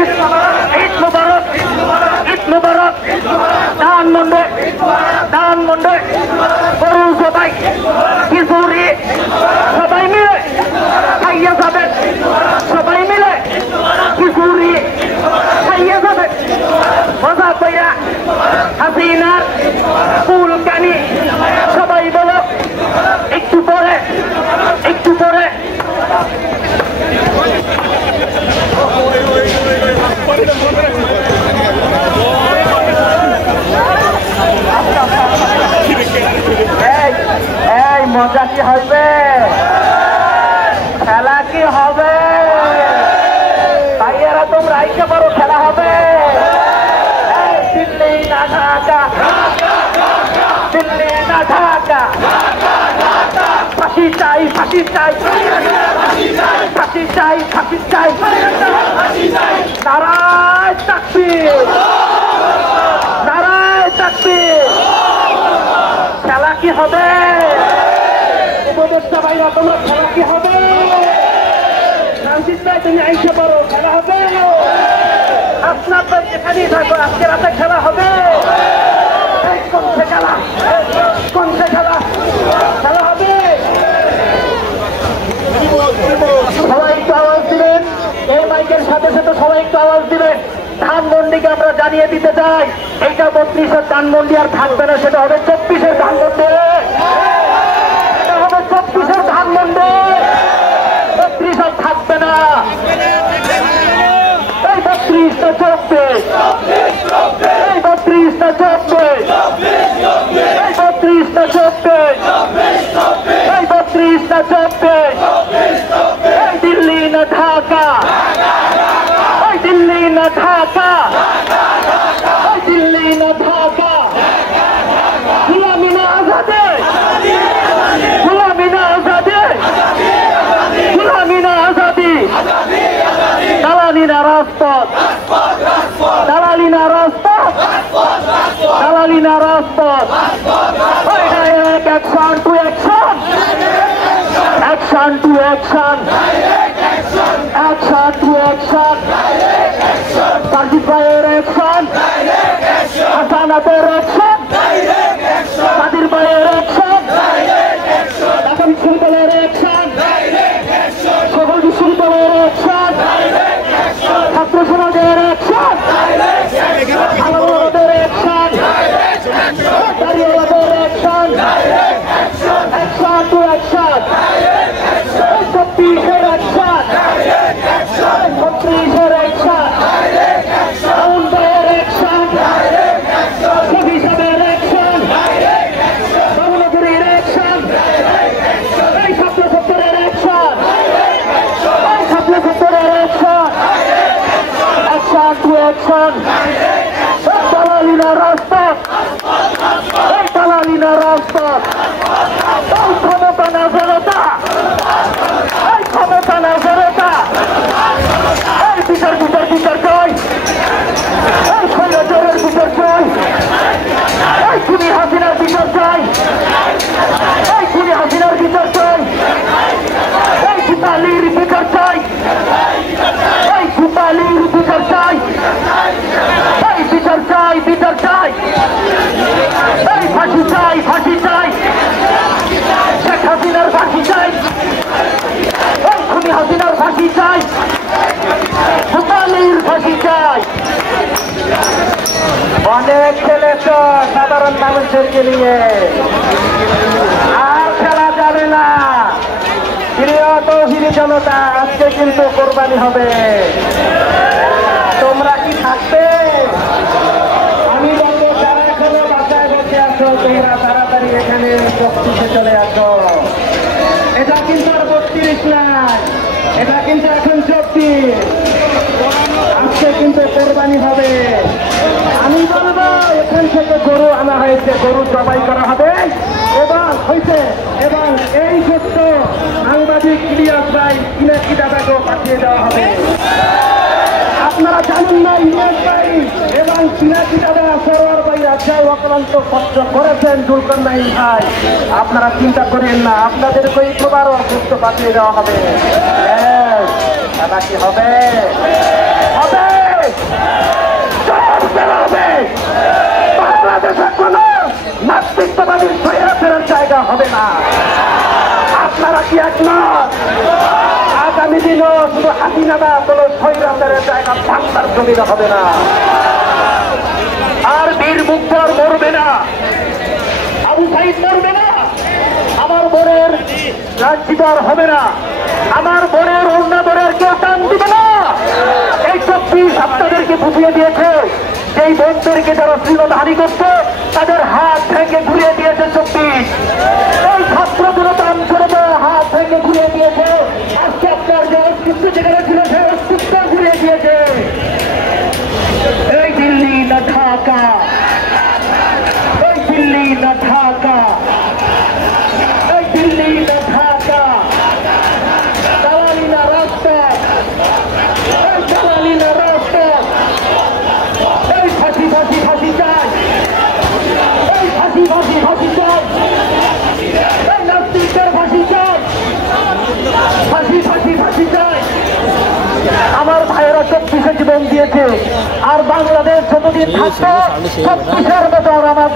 ঈদ মুবারক, ঈদ মুবারক। ধানমন্ডি, ধানমন্ডি গরু সবাই খিচুড়ি সবাই মিলে খাইয়ে যাবেন, সবাই মিলে খিচুড়ি খাইয়ে যাবেন। মজা কইরা হাসিনার ফুলকানি সবাই বলো একটু পরে, একটু পরে। এই মজা কি হবে? খেলা কি হবে? ভাইয়েরা তোমরা আইতে পারো, খেলা হবে। দিল্লি না ঢাকা, দিল্লি না ঢাকা। ফাঁসি চাই, ফাঁসি চাই, ফাঁসি চাই, ফাঁসি চাই। নারায় তাকবীর, নারায় তাকবীর। খেলা কি হবে? উপদেষ্টা ভাইরা তোমরা খেলা কি হবে? শান্তির ভাই তুমি আইসে পারো, খেলা হবে। আপনার তো এখানেই থাকো, আজকে রাতে খেলা হবে। কোনছে খেলা, কোনছে খেলা? খেলা হবে। সবাই একটু আওয়াজ দিবেন, এই মাইকের সাথে সাথে সবাই একটু আওয়াজ দিবেন। ধানমন্ডিকে আমরা জানিয়ে দিতে চাই, এইটা 32-এর ধানমন্ডি আর থাকবে না, সেটা হবে 24-এর ধানমন্ডি। এটা হবে 24-এর ধানমন্ডি, 32 আর থাকবে না। এই 32 না 24, এই 32 না 24, এই 32 না 24, এই 32 না 24, এই দিল্লি না ঢাকা, এই দিল্লি না ঢাকা, এই দিল্লি না ঢাকা। গুলামি না আজাদে, গুলামি না আজাদে, গুলামি না আজাদি। দালালি না রাজপথ, দালালি না রাজপথ, দালালি না রাজপথ। Direct action to action, action to action, action to action. Sarjid ভাইয়ের অ্যাকশন, হাসানাতের অ্যাকশন, কাদির ভাইয়ের অ্যাকশন, ঢাকা বিশ্ববিদ্যালয়ের অ্যাকশন, সকল বিশ্ববিদ্যালয়ের অ্যাকশন, ছাত্র সমাজের অ্যাকশন, আলোদের অ্যাকশন, দাঁড়িয়েদের অ্যাকশন, অ্যাকশন টু অ্যাকশন। 36-এর অ্যাকশন, 36-এর অ্যাকশন, রাউন্ড ভাইয়ের অ্যাকশন, শফি সাহেবের অ্যাকশন, বাবুনগরীর অ্যাকশন, এই ছাত্র সত্তরের অ্যাকশন, এই ছাত্র সত্তরের অ্যাকশন, অ্যাকশন টু অ্যাকশন। দালালি না রাজপথ, এই দালালি না রাজপথ। এই ক্ষমতা না জনতা, এই ক্ষমতা না জনতা। এই বিচার বিচার বিচার চাই, এই স্বৈরাচারের বিচার চাই, এই খুনি হাসিনার বিচার চাই, এই খুনি হাসিনার বিচার চাই, এই কুতালির বিচার চাই, এই কুতালির বিচার চাই, এই বিচার চাই, বিচার চাই, এই ফাঁসি চাই, ফাঁসি চাই, শেখ হাসিনার ফাঁসি চাই, এই খুনি হাসিনার ফাঁসি চাই, কুতালির ফাঁসি চাই। অনেক খেলেছ সাধারণ মানুষদেরকে নিয়ে, আর খেলা যাবে না। প্রিয় তৌহিদি জনতা, আজকে কিন্তু কোরবানি হবে। তোমরা কি থাকবে? আমি বলবো যারা এখনো বাসায় বসে আছো, তোমরা তাড়াতাড়ি এখানে বক্তৃতা চলে আসো। এটা কিন্তু আর 32 নাই, এটা কিন্তু এখন 24। আজকে কিন্তু কোরবানি হবে। আমি বলবো এখান থেকে গরু আনা হয়েছে, গরু জবাই করা হবে এবং হয়েছে, এবং এই সত্য সাংবাদিক ইলিয়াস ভাই ইনাকি দাদাকেও পাঠিয়ে দেওয়া হবে। আপনারা জানেন না, ইলিয়াস ভাই এবং ইনাকি দাদা সরোয়ার ভাই রাজ্জায় অক্লান্ত কষ্ট করেছেন জুলকারনাইন ভাই। আপনারা চিন্তা করেন না, আপনাদেরকে এই প্রবারও গুপ্ত পাঠিয়ে দেওয়া হবে। খেলা কি হবে? হবে। নাস্তিকবাদীর স্বৈরাচারের জায়গা হবে না। আপনারা কি একমত? আগামী দিনও শুধু হাসিনা না, কোনো স্বৈরাচারের জায়গা বাংলার জমিনে হবে না। আর বীর মুগ্ধ আর মরবে না, আবু সাইদ মরবে না, আমার বোনের রাজ্যিত আর হবে না, আমার বোনের অন্য বোনের কেউ টান দিবে না। এই 24 আপনাদেরকে বুঝিয়ে দিয়েছে, যেই বোনদেরকে যারা শ্রীমতহানি করছে তাদের হাত থেকে ঘুরিয়ে দিয়েছে 24। এই ছাত্রগুলো টান করে হাত থেকে ঘুরিয়ে দিয়েছে। আজকে আপনার যে অস্তিত্ব যেখানে ছিল সেই অস্তিত্ব ঘুরিয়ে দিয়েছে। এই দিল্লি না ঢাকা, এই দিল্লি না ঢাকা, এই দিল্লি না ঢাকা, দালালি না রাজপথ, এই দালালি না রাজপথ, এই ফাঁসি ফাঁসি ফাঁসি চাই, এই ফাঁসি ফাঁসি ফাঁসি চাই, এই নাস্তিকদের ফাঁসি চাই, ফাঁসি ফাঁসি ফাঁসি চাই। আমার ভাইয়েরা 24 জীবন দিয়েছে, আর বাংলাদেশ যতদিন থাকবে 24-এর মতো আমার